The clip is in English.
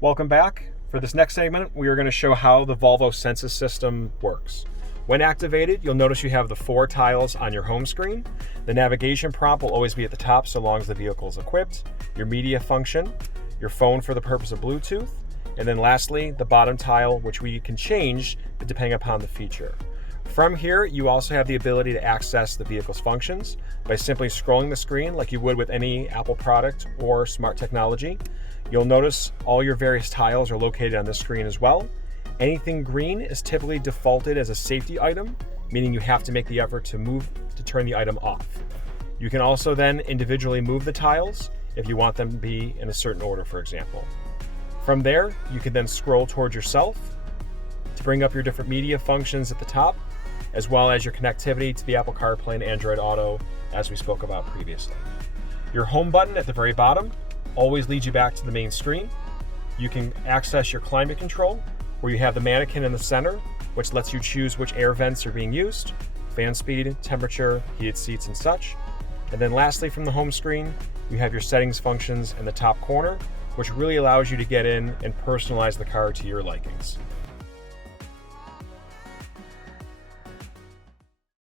Welcome back. For this next segment, we are going to show how the Volvo Sensus system works. When activated, you'll notice you have the 4 tiles on your home screen. The navigation prompt will always be at the top so long as the vehicle is equipped, your media function, your phone for the purpose of Bluetooth, and then lastly, the bottom tile, which we can change depending upon the feature. From here, you also have the ability to access the vehicle's functions by simply scrolling the screen like you would with any Apple product or smart technology. You'll notice all your various tiles are located on this screen as well. Anything green is typically defaulted as a safety item, meaning you have to make the effort to turn the item off. You can also then individually move the tiles if you want them to be in a certain order, for example. From there, you can then scroll towards yourself to bring up your different media functions at the top, as well as your connectivity to the Apple CarPlay and Android Auto, as we spoke about previously. Your home button at the very bottom always leads you back to the main screen. You can access your climate control, where you have the mannequin in the center, which lets you choose which air vents are being used, fan speed, temperature, heated seats, and such. And then lastly, from the home screen, you have your settings functions in the top corner, which really allows you to get in and personalize the car to your likings.